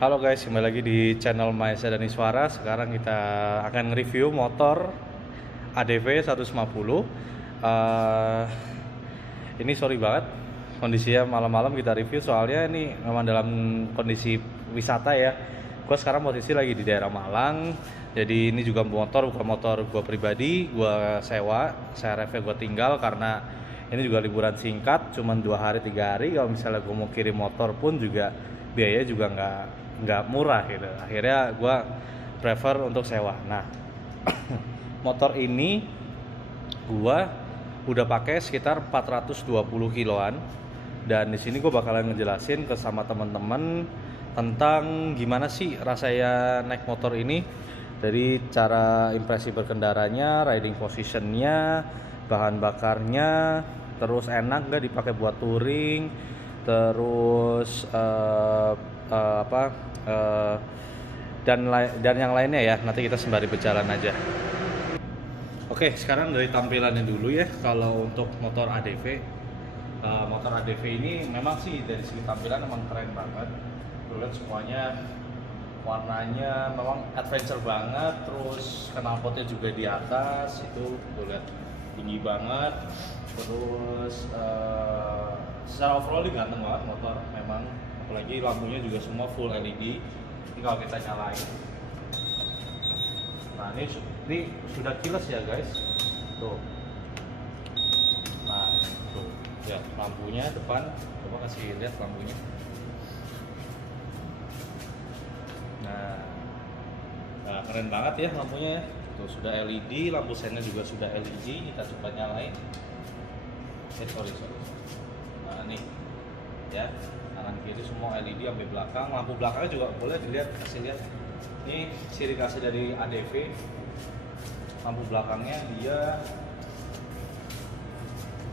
Halo guys, kembali lagi di channel Maesa dan Iswara. Sekarang kita akan review motor ADV 150. Ini sorry banget kondisinya malam-malam kita review, soalnya ini memang dalam kondisi wisata ya. Gue sekarang posisi lagi di daerah Malang. Jadi ini juga bukan motor gue pribadi, gue sewa, CRF-nya gue tinggal karena ini juga liburan singkat, cuman 2 hari 3 hari. Kalau misalnya gue mau kirim motor pun juga biaya juga nggak murah gitu. Akhirnya gue prefer untuk sewa. Nah, motor ini gue udah pakai sekitar 420 kiloan, dan di sini gue bakalan ngejelasin ke sama teman-teman tentang gimana sih rasanya naik motor ini, dari cara impresi berkendaranya, riding positionnya, bahan bakarnya, terus enak gak dipakai buat touring, terus dan yang lainnya ya. Nanti kita sembari berjalan aja. Oke, sekarang dari tampilannya dulu ya. Kalau untuk motor ADV ini memang sih dari segi tampilan memang keren banget. Lu lihat semuanya, warnanya memang adventure banget. Terus knalpotnya juga di atas itu, tuh lihat tinggi banget. Terus secara overall ini ganteng banget motor memang, apalagi lampunya juga semua full LED. Ini kalau kita nyalain, nah ini sudah kilas ya guys, tuh. Nah tuh ya, lampunya depan, coba kasih lihat lampunya. Nah, keren banget ya lampunya ya. Tuh sudah LED, lampu sennya juga sudah LED. Kita coba nyalain. Sorry. Nah nih ya, kanan kiri semua LED sampai belakang. Lampu belakangnya juga boleh dilihat, kasih lihat. Ini ciri khasnya dari ADV. Lampu belakangnya dia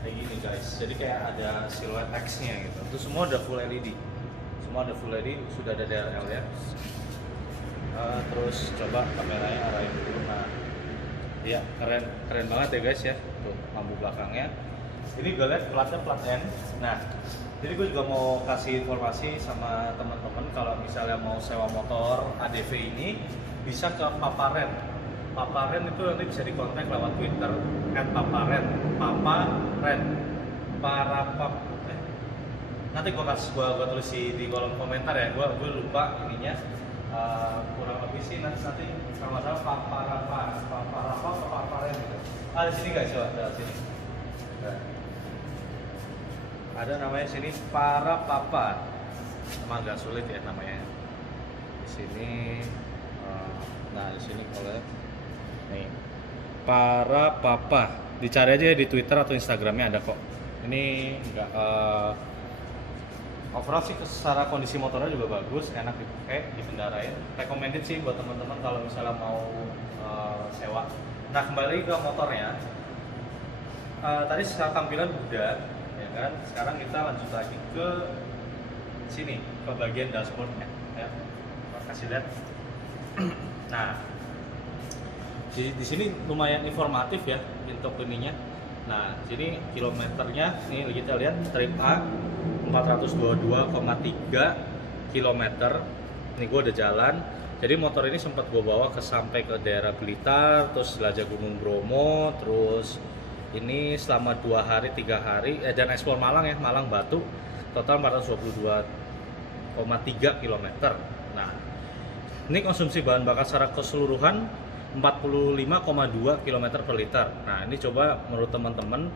kayak gini guys. Jadi kayak ada siluet X-nya gitu. Itu semua udah full LED. Semua ada full LED, sudah ada DRL ya. Terus coba kameranya arahin dulu. Nah, ya keren banget ya guys ya. Tuh lampu belakangnya. Ini gue lihat platnya plat N. Nah, jadi gue juga mau kasih informasi sama teman-teman kalau misalnya mau sewa motor ADV ini bisa ke Paparen. Paparen itu nanti bisa dikontak lewat Twitter @paparen. Paparen. Nanti gue tulis di kolom komentar ya. Gue lupa ininya. Kurang lebih sih nanti kalau nggak salah Paparen gitu. Di sini guys, coba dari sini. Nah, ada namanya sini Para Papa, emang agak sulit ya namanya di sini. Nah di sini kalau nih Para Papa, dicari aja di Twitter atau Instagramnya ada kok. Ini enggak overall sih secara kondisi motornya juga bagus, enak dipakai, dikendarain. Recommended sih buat teman-teman kalau misalnya mau sewa. Nah kembali ke motornya, tadi secara tampilan udah ya kan. Sekarang kita lanjut lagi ke sini, ke bagian dashboardnya ya. Kasih lihat. Nah di sini lumayan informatif ya untuk ininya. Nah sini kilometernya nih kita lihat, trip A 422,3 km. Ini gue udah jalan. Jadi motor ini sempat gue bawa sampai ke daerah Blitar, terus jelajah Gunung Bromo, terus ini selama 2 hari 3 hari dan eksplor Malang ya, Malang Batu, total 422,3 km. Nah ini konsumsi bahan bakar secara keseluruhan 45,2 km per liter. Nah ini coba menurut teman-teman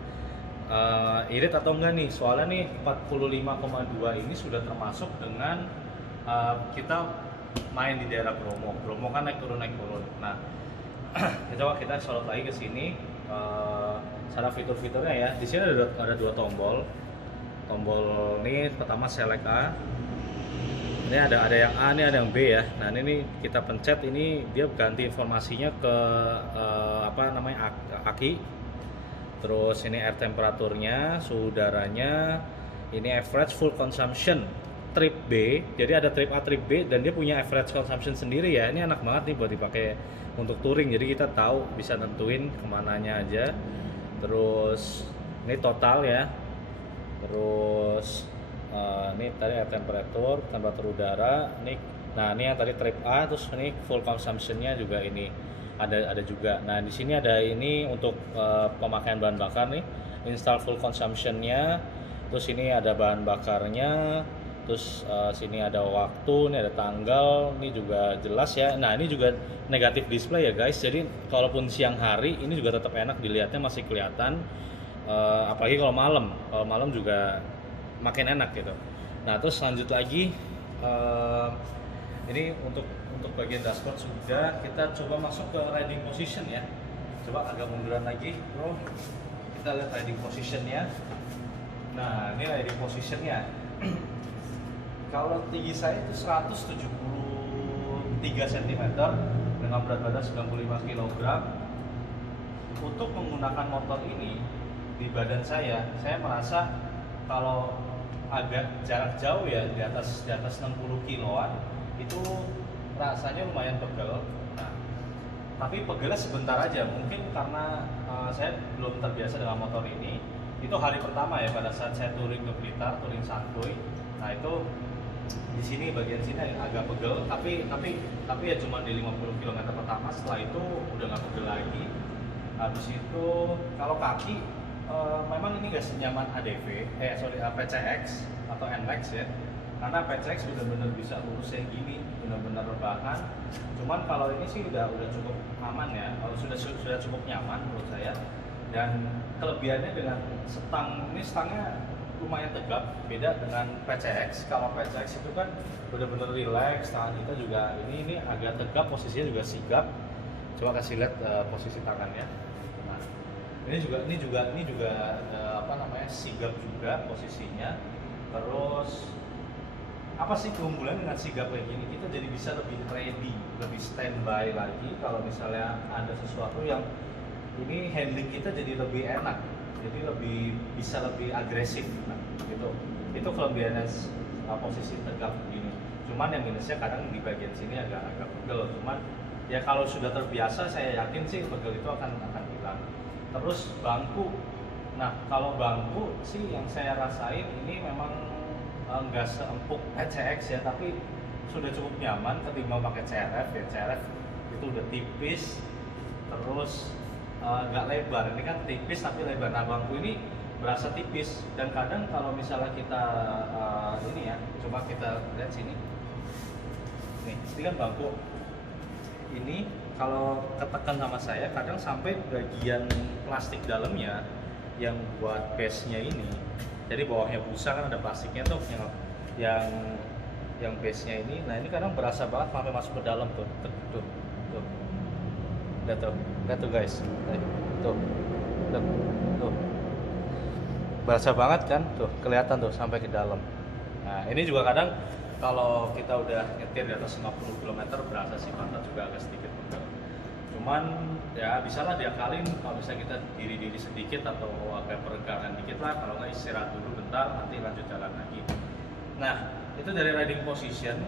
irit atau enggak nih, soalnya nih 45,2 ini sudah termasuk dengan kita main di daerah Bromo kan naik turun. Nah kita sorot lagi ke sini. Cara fitur-fiturnya ya, di sini ada 2 tombol ini. Pertama select A, ini ada yang A, ini ada yang B ya. Nah ini kita pencet, ini dia ganti informasinya ke aki. Terus ini air temperaturnya, suhu udaranya, ini average full consumption trip B. Jadi ada trip A, trip B, dan dia punya average consumption sendiri ya. Ini enak banget nih buat dipakai untuk touring. Jadi kita tahu bisa nentuin kemananya aja. Terus ini total ya. Terus Ini tadi air temperatur udara. Nah ini yang tadi trip A, terus ini full consumption-nya juga ini ada juga. Nah di sini ada ini untuk pemakaian bahan bakar nih, install full consumption-nya. Terus ini ada bahan bakarnya. Terus sini ada waktu, ini ada tanggal, ini juga jelas ya. Nah ini juga negatif display ya guys. Jadi kalaupun siang hari ini juga tetap enak dilihatnya, masih kelihatan. Apalagi kalau malam juga makin enak gitu. Nah terus lanjut lagi, ini untuk bagian dashboard sudah. Kita coba masuk ke riding position ya. Coba agak munduran lagi bro. Kita lihat riding positionnya. Nah ini riding positionnya. Kalau tinggi saya itu 173 cm dengan berat badan 95 kg. Untuk menggunakan motor ini di badan saya merasa kalau agak jarak jauh ya, di atas 60 kiloan itu rasanya lumayan pegel. Nah, tapi pegelnya sebentar aja, mungkin karena saya belum terbiasa dengan motor ini. Itu hari pertama ya, pada saat saya touring ke Blitar, touring santuy. Nah itu di sini bagian sini agak pegel, tapi ya cuma di 50 km pertama. Setelah itu udah nggak pegel lagi. Habis itu kalau kaki memang ini nggak senyaman ADV, PCX atau NLEX ya, karena PCX benar-benar bisa lurus kayak gini, benar-benar rebahan. Cuman kalau ini sih udah cukup aman ya, kalau sudah cukup nyaman menurut saya. Dan kelebihannya dengan stangnya lumayan tegap, beda dengan PCX. Kalau PCX itu kan benar-benar relax, tangan kita juga ini agak tegap, posisinya juga sigap. Coba kasih lihat posisi tangannya. Nah, ini juga sigap juga posisinya. Terus apa sih keunggulan dengan sigap kayak gini? Kita jadi bisa lebih ready, lebih standby lagi kalau misalnya ada sesuatu yang ini handling kita jadi lebih enak, jadi bisa lebih agresif. Nah, itu kelebihannya posisi tegap begini. Cuman yang minusnya kadang di bagian sini agak pegel. Cuman ya kalau sudah terbiasa saya yakin sih pegel itu akan hilang. Terus bangku. Nah kalau bangku sih yang saya rasain ini memang nggak seempuk PCX ya, tapi sudah cukup nyaman ketimbang pakai CRF ya. CRF itu udah tipis, terus nggak lebar. Ini kan tipis tapi lebar. Nah bangku ini berasa tipis, dan kadang kalau misalnya kita ini ya, coba kita lihat sini. Nih, ini kan bangku. Ini kalau ketekan sama saya, kadang sampai bagian plastik dalamnya yang buat base-nya ini. Jadi bawahnya busa kan ada plastiknya tuh yang base-nya ini. Nah ini kadang berasa banget sampai masuk ke dalam tuh. Lihat tuh guys, tuh, berasa banget kan, tuh kelihatan tuh sampai ke dalam. Nah ini juga kadang kalau kita udah nyetir di atas 50 km berasa sih pantat juga agak sedikit pegel. Cuman ya bisalah diakalin, kalau bisa kita diri sedikit atau agak peregangan dikit lah, kalau nggak istirahat dulu bentar, nanti lanjut jalan lagi. Nah itu dari riding position.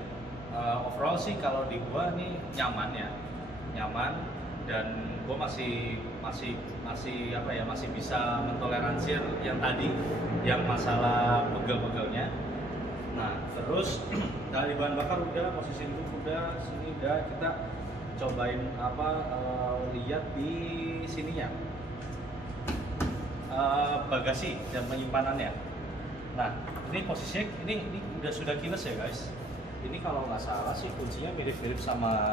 Overall sih kalau di gua nih nyaman ya, dan gue masih bisa mentoleransi yang tadi, yang masalah pegel-pegelnya. Nah terus dari bahan bakar udah, posisi itu udah, sini udah. Kita cobain lihat di sininya, bagasi dan penyimpanannya. Nah ini posisinya ini sudah keyless ya guys. Ini kalau nggak salah sih kuncinya mirip-mirip sama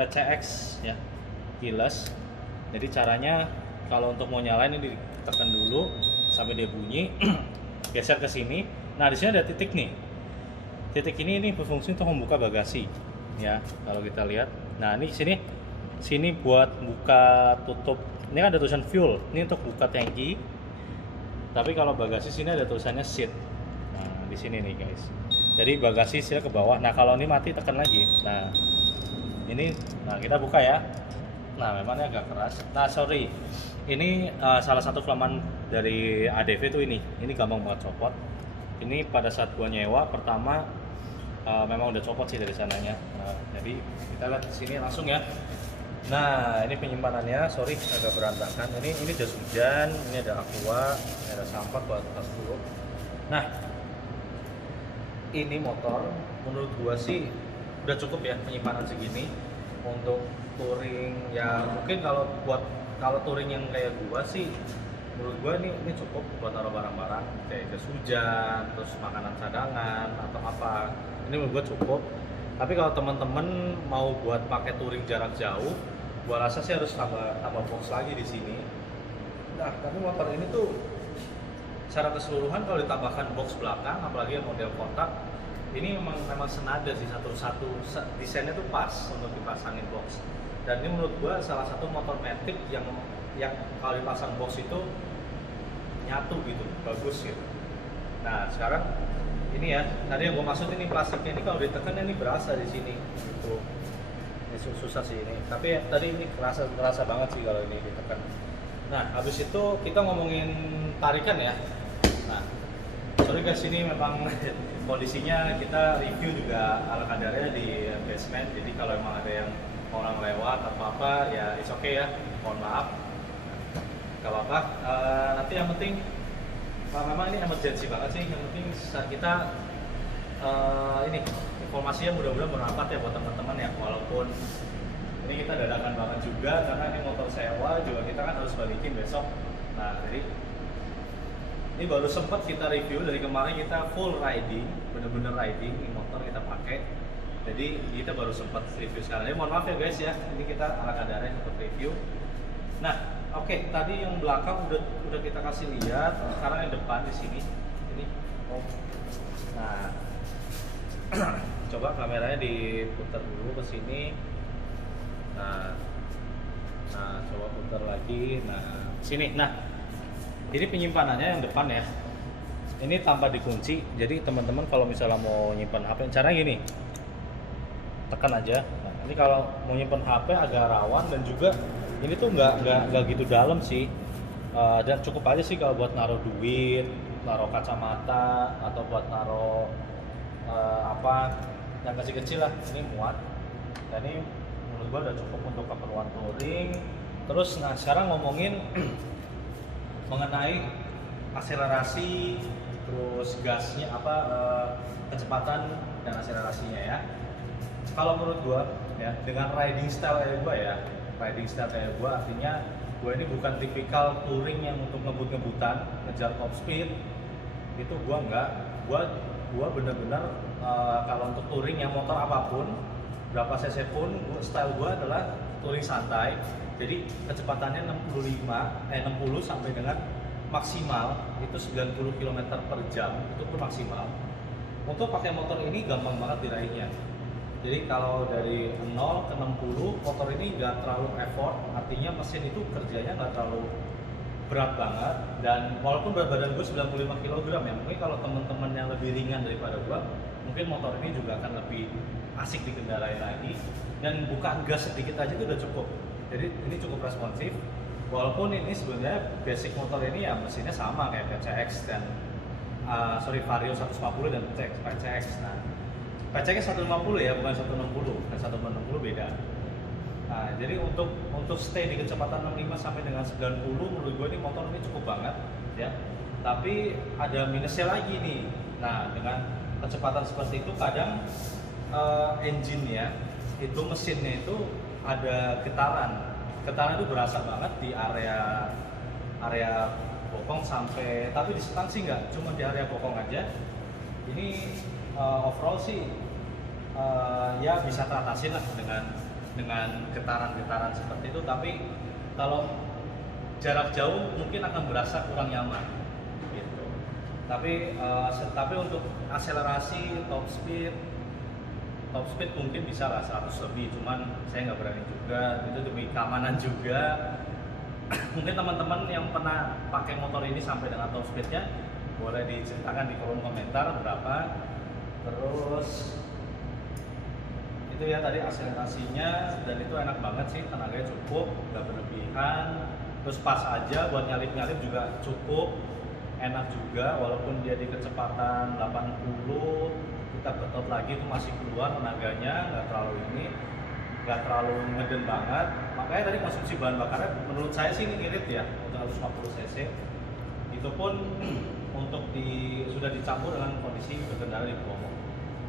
PCX ya, keyless. Jadi caranya kalau untuk mau nyalain ini ditekan dulu sampai dia bunyi, geser ke sini. Nah di sini ada titik nih. Titik ini berfungsi untuk membuka bagasi ya. Kalau kita lihat, nah ini sini buat buka tutup. Ini ada tulisan fuel. Ini untuk buka tangki. Tapi kalau bagasi sini ada tulisannya seat. Nah di sini nih guys. Jadi bagasi sini ke bawah. Nah kalau ini mati tekan lagi. Nah ini, kita buka ya. Nah memangnya agak keras. Nah sorry, ini salah satu kelemahan dari ADV itu ini gampang banget copot. Ini pada saat gua nyewa pertama memang udah copot sih dari sananya. Nah, jadi kita lihat di sini langsung ya. Nah ini penyimpanannya, sorry agak berantakan. Ini jas hujan, ini ada aqua, ini ada sampah buat tas dulu. Nah ini motor menurut gua sih udah cukup ya penyimpanan segini untuk touring ya. Mungkin kalau touring yang kayak gua sih, menurut gua ini cukup buat taruh barang-barang kayak jas hujan, terus makanan cadangan atau apa. Ini menurut gua cukup. Tapi kalau teman-teman mau buat pakai touring jarak jauh, gua rasa sih harus tambah box lagi di sini. Nah, tapi motor ini tuh secara keseluruhan kalau ditambahkan box belakang, apalagi yang model kotak, ini memang senada sih, satu desainnya tuh pas untuk dipasangin box. Dan ini menurut gua salah satu motor Matic yang kalau dipasang box itu nyatu gitu, bagus gitu. Nah sekarang ini ya, tadi yang gua maksud ini plastiknya ini kalau ditekan ini berasa di sini gitu. Ini susah sih ini, tapi ya, tadi ini kerasa banget sih kalau ini ditekan. Nah habis itu kita ngomongin tarikan ya. Nah sorry guys, ini memang kondisinya kita review juga ala kadarnya di basement, jadi kalau emang ada yang orang lewat atau apa ya it's okay ya, mohon maaf, gak apa-apa. Nanti yang penting memang ini emergency banget sih, yang penting saat kita ini informasinya mudah-mudahan bermanfaat ya buat teman-teman ya, walaupun ini kita dadakan banget juga karena ini motor sewa juga, kita kan harus balikin besok. Nah jadi ini baru sempat kita review, dari kemarin kita full riding, bener-bener riding ini motor kita pakai. Jadi kita baru sempat review sekarang. Jadi mohon maaf ya guys ya, ini kita ala kadarnya untuk review. Nah, oke, tadi yang belakang udah kita kasih lihat, sekarang yang depan di sini. Ini nah. Coba kameranya diputar dulu ke sini. Nah, coba putar lagi. Nah, sini. Nah, ini penyimpanannya yang depan ya. Ini tanpa dikunci. Jadi teman-teman kalau misalnya mau nyimpan HP, caranya gini. Tekan aja. Nah, ini kalau mau nyimpan HP agak rawan, dan juga ini tuh nggak gitu dalam sih. Dan cukup aja sih kalau buat naruh duit, naruh kacamata, atau buat naruh apa yang kecil-kecil lah. Ini muat. Dan ini menurut gua udah cukup untuk keperluan touring. Terus nah sekarang ngomongin mengenai akselerasi, terus gasnya apa, kecepatan dan akselerasinya ya. Kalau menurut gua ya, dengan riding style kayak gua artinya gua ini bukan tipikal touring yang untuk ngebut-ngebutan, ngejar top speed. Itu gua enggak. Gua bener-bener kalau untuk touring yang motor apapun, berapa cc pun, style gua adalah touring santai. Jadi kecepatannya 60 sampai dengan maksimal itu 90 km per jam, itu pun maksimal. Untuk pakai motor ini gampang banget diraihnya. Jadi kalau dari 0 ke 60, motor ini nggak terlalu effort, artinya mesin itu kerjanya nggak terlalu berat banget. Dan walaupun berat badan gue 95 kg ya, mungkin kalau teman-teman yang lebih ringan daripada gue, mungkin motor ini juga akan lebih asik dikendarai lagi. Dan bukaan gas sedikit aja itu udah cukup. Jadi ini cukup responsif. Walaupun ini sebenarnya basic motor ini ya mesinnya sama kayak PCX dan Vario 150 dan PCX. Nah, PCX 150 ya, bukan 160. Dan 160 beda. Nah, jadi untuk stay di kecepatan 65 sampai dengan 90, menurut gue ini motor ini cukup banget ya. Tapi ada minusnya lagi nih. Nah, dengan kecepatan seperti itu kadang engine-nya itu, mesinnya itu ada getaran. Getaran itu berasa banget di area bokong sampai, tapi di setang sih nggak, cuma di area bokong aja. Ini overall sih ya bisa teratasin lah dengan getaran-getaran seperti itu. Tapi kalau jarak jauh mungkin akan berasa kurang nyaman gitu. Tapi untuk akselerasi, top speed mungkin bisa lah 100 lebih, cuman saya nggak berani juga, itu demi keamanan juga. Mungkin teman-teman yang pernah pakai motor ini sampai dengan top speednya boleh diceritakan di kolom komentar berapa. Terus itu ya tadi akselerasinya, dan itu enak banget sih, tenaganya cukup, nggak berlebihan. Terus pas aja buat nyalip-nyalip juga cukup, enak juga, walaupun dia di kecepatan 80, kita betot lagi itu masih keluar tenaganya, nggak terlalu ngeden banget. Makanya tadi konsumsi bahan bakarnya menurut saya sih ini irit ya, untuk 150 cc. Itu pun untuk sudah dicampur dengan kondisi berkendara di Bromo.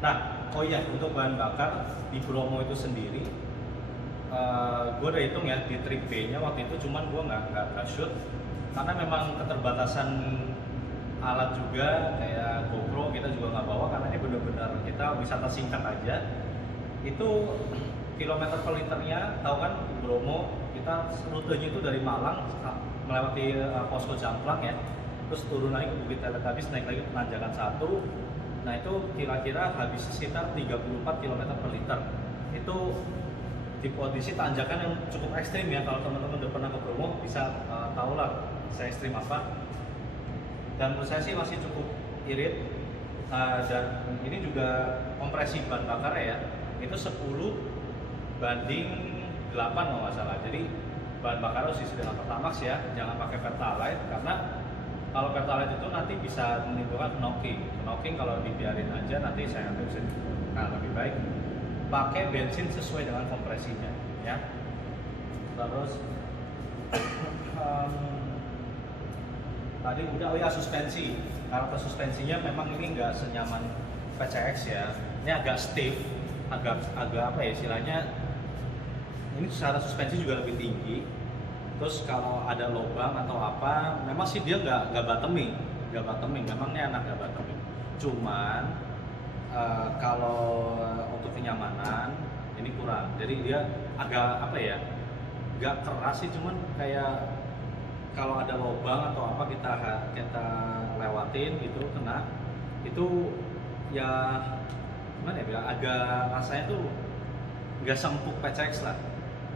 Nah, oh iya, untuk bahan bakar di Bromo itu sendiri, gue udah hitung ya di trip B-nya waktu itu, cuman gue nggak shoot karena memang keterbatasan alat juga, kayak GoPro kita juga nggak bawa karena ini benar-benar kita wisata singkat aja. Itu kilometer per liternya, tahu kan Bromo kita rutenya itu dari Malang melewati posko Jamplang ya, terus turun lagi ke Bukit Teletabis, naik lagi penanjakan 1. Nah itu kira-kira habis sekitar 34 km per liter. Itu di kondisi tanjakan yang cukup ekstrim ya. Kalau teman-teman udah pernah ke Bromo bisa tahu lah se ekstrim apa. Dan menurut saya sih masih cukup irit. Dan ini juga kompresi bahan bakar ya, itu 10 banding 8 kalau nggak salah. Jadi bahan bakar harus isi dengan Pertamax ya, jangan pakai Pertalite karena kalau Pertalite itu nanti bisa menimbulkan knocking. Knocking kalau dibiarin aja nanti saya nanti bisa. Nah, lebih baik pakai bensin sesuai dengan kompresinya ya. Terus tadi udah, oh ya suspensi. Karakter suspensinya memang ini nggak senyaman PCX ya. Ini agak stiff, agak apa ya istilahnya. Ini secara suspensi juga lebih tinggi. Terus kalau ada lubang atau apa, memang sih dia nggak bottoming, memang ini anak nggak bottoming. Cuman kalau untuk kenyamanan ini kurang, jadi dia agak apa ya, nggak keras sih, cuman kayak kalau ada lubang atau apa kita lewatin gitu kena, itu ya gimana ya, agak rasanya tuh nggak sempuk PCX lah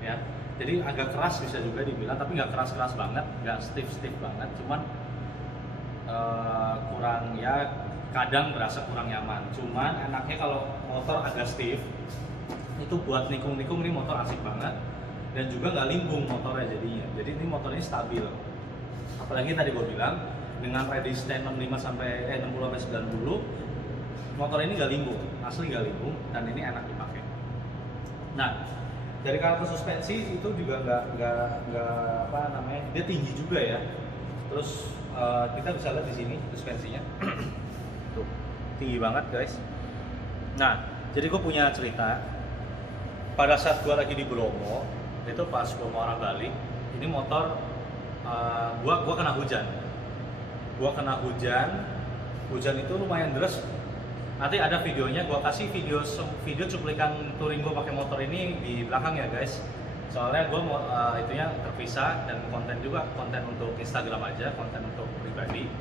ya. Jadi agak keras bisa juga dibilang, tapi nggak keras-keras banget, nggak stiff banget, cuman kurang ya, kadang berasa kurang nyaman. Cuman enaknya kalau motor agak stiff, itu buat nikung-nikung ini motor asik banget, dan juga nggak limbung motornya jadinya. Jadi ini motor ini stabil. Apalagi tadi gue bilang dengan resisten 60 sampai 90 motor ini nggak limbung, asli nggak limbung, dan ini enak dipakai. Nah, dari karakter suspensi itu juga nggak apa namanya, dia tinggi juga ya. Terus kita bisa lihat di sini suspensinya tuh tinggi banget guys. Nah, jadi gue punya cerita pada saat gue lagi di Bromo, itu pas gue mau arah balik, ini motor gue kena hujan itu lumayan deras. Nanti ada videonya, gue kasih video cuplikan touring gue pakai motor ini di belakang ya guys. Soalnya gue mau itunya terpisah, dan konten untuk Instagram aja, konten untuk pribadi.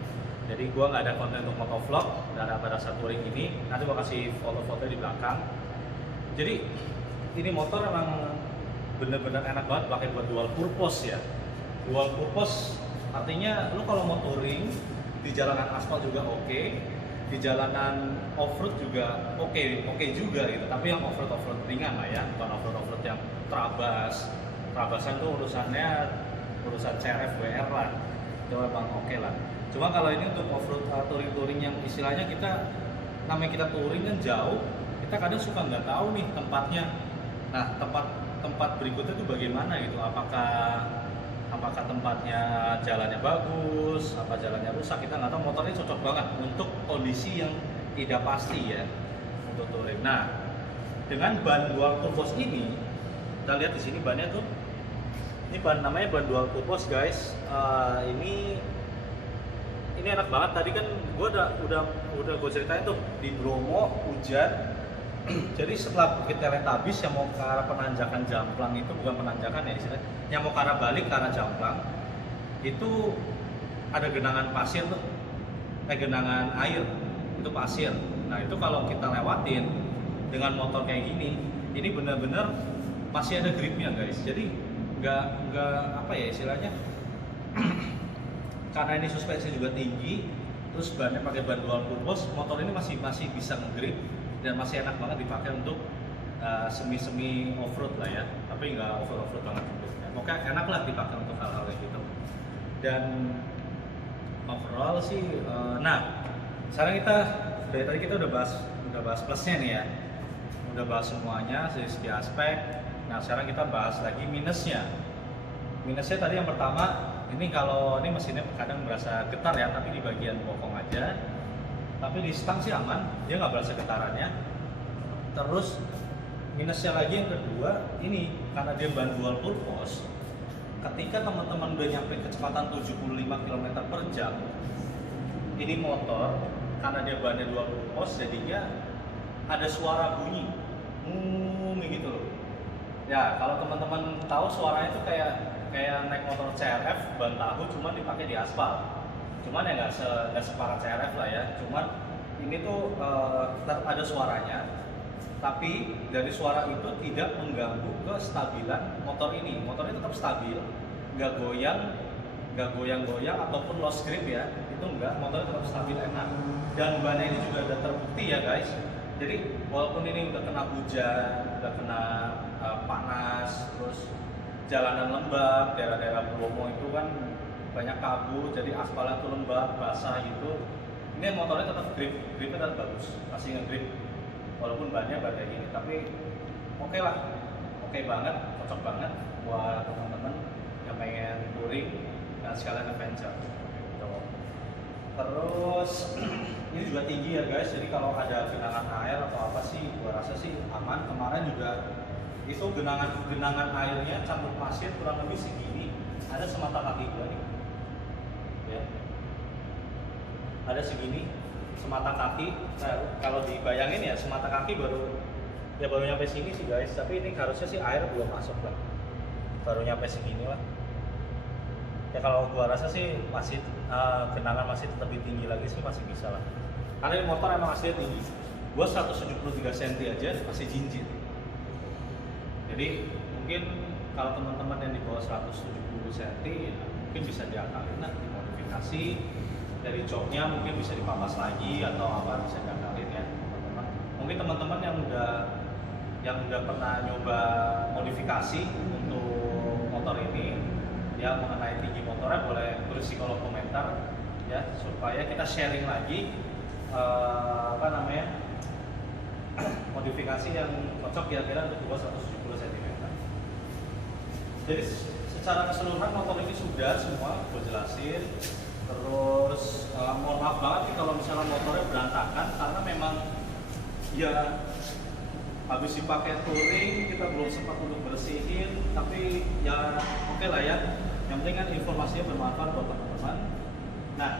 Jadi gue nggak ada konten untuk motovlog dan pada saat touring ini. Nanti gue kasih foto-foto di belakang. Jadi ini motor emang bener-bener enak banget pakai buat dual purpose ya. Dual purpose artinya lu kalau mau touring di jalanan aspal juga oke, di jalanan off-road juga oke juga gitu, tapi yang off-road ringan lah ya, bukan off-road yang terabasan tuh urusan CRF WR lah, itu memang oke lah. Cuma kalau ini untuk off-road touring yang istilahnya namanya kita touring kan jauh, kita kadang suka nggak tahu nih tempatnya. Nah, tempat berikutnya itu bagaimana gitu, apakah tempatnya jalannya bagus, apa jalannya rusak, kita nggak tahu. Motor ini cocok banget untuk kondisi yang tidak pasti ya, untuk touring. Nah, dengan ban dual purpose ini, kita lihat di sini bannya tuh, ini ban namanya ban dual purpose guys. Ini enak banget. Tadi kan gue udah gue ceritain tuh di Bromo hujan. Jadi setelah Bukit Teletabis yang mau ke arah penanjakan Jamplang, itu bukan penanjakan ya istilahnya, yang mau ke arah balik ke arah Jamplang, itu ada genangan pasir tuh, genangan air, itu pasir. Nah itu kalau kita lewatin dengan motor kayak gini, ini benar-benar masih ada gripnya guys. Jadi nggak apa ya istilahnya, karena ini suspensi juga tinggi, terus bannya pakai ban dual purpose, motor ini masih bisa nge-grip dan masih enak banget dipakai untuk semi off-road lah ya, tapi nggak off-road banget gitu. Pokoknya enak lah dipakai untuk hal-hal kayak gitu. Dan overall sih, nah sekarang dari tadi kita udah bahas plusnya nih ya, udah bahas semuanya dari segi aspek. Nah sekarang kita bahas lagi minusnya. Minusnya tadi yang pertama, ini kalau ini mesinnya kadang berasa getar ya, tapi di bagian bokong aja. Tapi di stang sih aman, dia nggak berasa getarannya. Terus minusnya lagi yang kedua, ini karena dia ban dual purpose, ketika teman-teman udah nyampe kecepatan 75 km per jam, ini motor karena dia bannya dual purpose jadinya ada suara bunyi gitu loh. Ya kalau teman-teman tahu suaranya itu kayak naik motor CRF ban tahu cuman dipakai di aspal. Cuman ya nggak separah CRF lah ya. Cuman ini tuh tetap ada suaranya, tapi dari suara itu tidak mengganggu kestabilan motor ini. Motornya tetap stabil, nggak goyang-goyang ataupun lost grip ya. Itu enggak, motornya tetap stabil, enak. Dan bannya ini juga udah terbukti ya guys. Jadi walaupun ini udah kena hujan, udah kena panas, terus jalanan lembab, daerah-daerah Bromo itu kan banyak kabut, jadi aspalnya tuh lembab, basah gitu. Ini motornya tetap gripnya tetap bagus, masih nge-grip. Walaupun bannya kayak gini, tapi oke lah, oke banget, cocok banget buat teman-teman yang pengen touring dan sekalian adventure. Terus ini juga tinggi ya guys, jadi kalau ada genangan air atau apa sih, gua rasa sih aman. Kemarin juga itu genangan airnya campur pasir kurang lebih segini, ada semata kaki gua nih, ya, ada segini semata kaki. Nah, kalau dibayangin ya semata kaki baru nyampe sini sih guys, tapi ini harusnya sih air belum masuk lah, baru nyampe segini lah. Ya kalau gua rasa sih masih genangan masih tetap lebih tinggi lagi sih, masih bisa lah. Karena ini motor emang aslinya tinggi. Gua 173 cm aja masih jinjit. Jadi mungkin kalau teman-teman yang di bawah 170 cm ya, mungkin bisa diakalin lah, dimodifikasi dari joknya mungkin bisa dipapas lagi atau apa, bisa diakalin ya teman-teman. Mungkin teman-teman yang udah pernah nyoba modifikasi untuk motor ini ya, mengenai tinggi motornya boleh tulis di kolom komentar ya, supaya kita sharing lagi modifikasi yang cocok kira-kira untuk bawah 170 cm. Jadi secara keseluruhan motor ini sudah semua gue jelasin. Terus mohon maaf banget nih kalau misalnya motornya berantakan, karena memang ya habis dipakai touring kita belum sempat untuk bersihin, tapi ya oke lah ya, yang penting kan informasinya bermanfaat buat teman-teman. Nah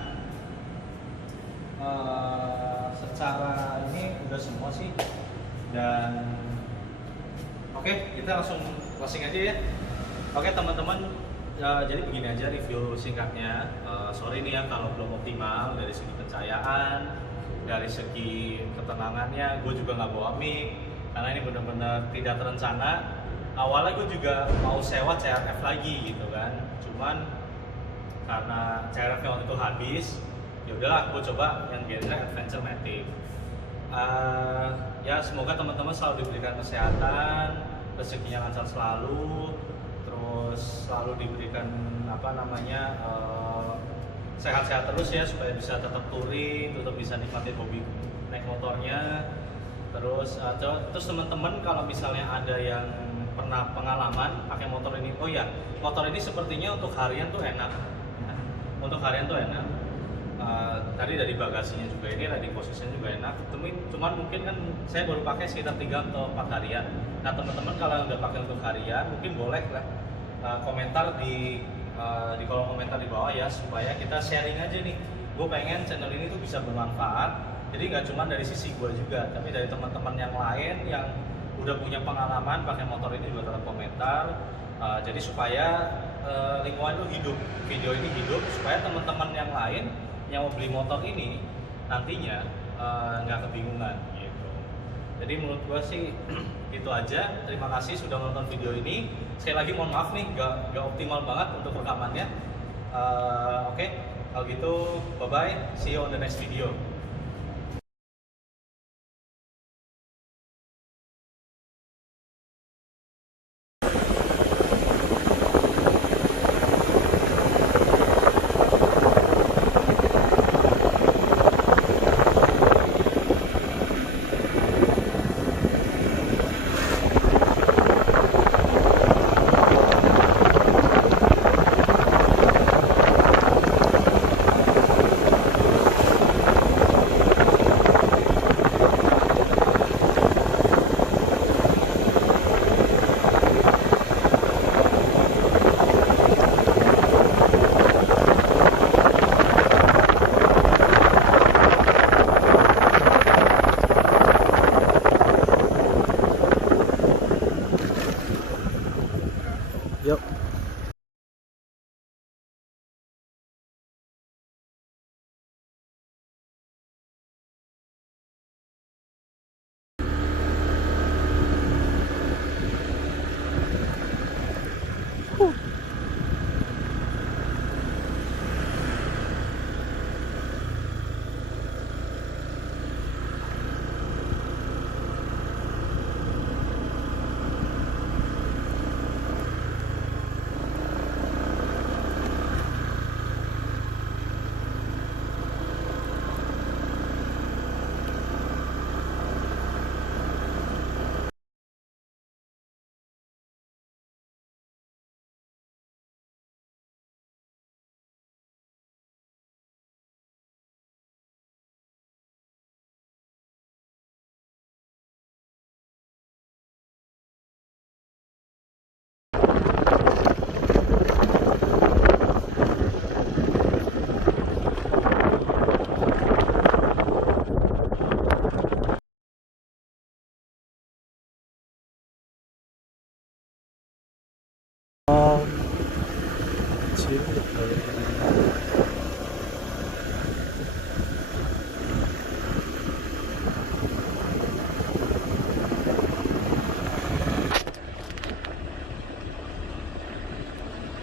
secara ini udah semua sih, dan oke, kita langsung closing aja ya. Oke teman-teman, jadi begini aja review singkatnya. Sorry nih ya kalau belum optimal dari segi pencahayaan, dari segi ketenangannya. Gue juga nggak bawa mic karena ini benar-benar tidak terencana. Awalnya gue juga mau sewa CRF lagi gitu kan, cuman karena CRF-nya waktu itu habis, ya udahlah gue coba yang genre Adventure Matic. Ya semoga teman-teman selalu diberikan kesehatan, rezekinya lancar selalu, terus selalu diberikan sehat-sehat terus ya, supaya bisa tetap touring, tetap bisa nikmatin hobi naik motornya. Terus teman-teman kalau misalnya ada yang pernah pengalaman pakai motor ini, oh ya, motor ini sepertinya untuk harian tuh enak. Untuk harian tuh enak. Tadi dari bagasinya juga ini, riding posisinya juga enak. Cuman mungkin kan saya baru pakai sekitar 3 atau 4 harian. Nah teman-teman kalau udah pakai untuk harian, mungkin boleh lah komentar di kolom komentar di bawah ya, supaya kita sharing aja nih. Gue pengen channel ini tuh bisa bermanfaat. Jadi nggak cuma dari sisi gue juga, tapi dari teman-teman yang lain yang udah punya pengalaman pakai motor ini juga tetap komentar. Jadi supaya lingkungan itu hidup, video ini hidup, supaya teman-teman yang lain yang mau beli motor ini nantinya nggak kebingungan gitu. Jadi menurut gua sih itu aja. Terima kasih sudah menonton video ini. Sekali lagi mohon maaf nih, nggak optimal banget untuk rekamannya. Oke, kalau gitu bye bye, see you on the next video.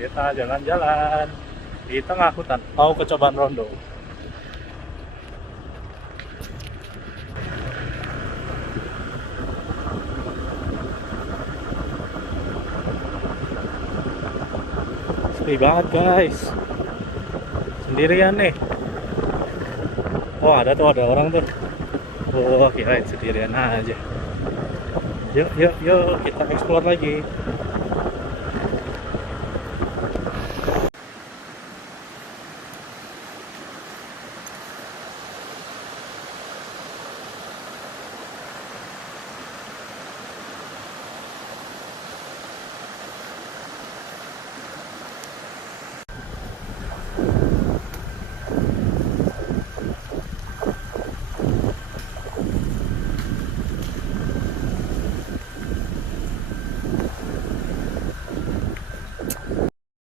Kita jalan-jalan di tengah hutan, mau ke Coban Rondo. Sepi banget guys, sendirian nih. Oh ada tuh, ada orang tuh. Oh kirain sendirian aja. Yuk yuk yuk, kita explore lagi.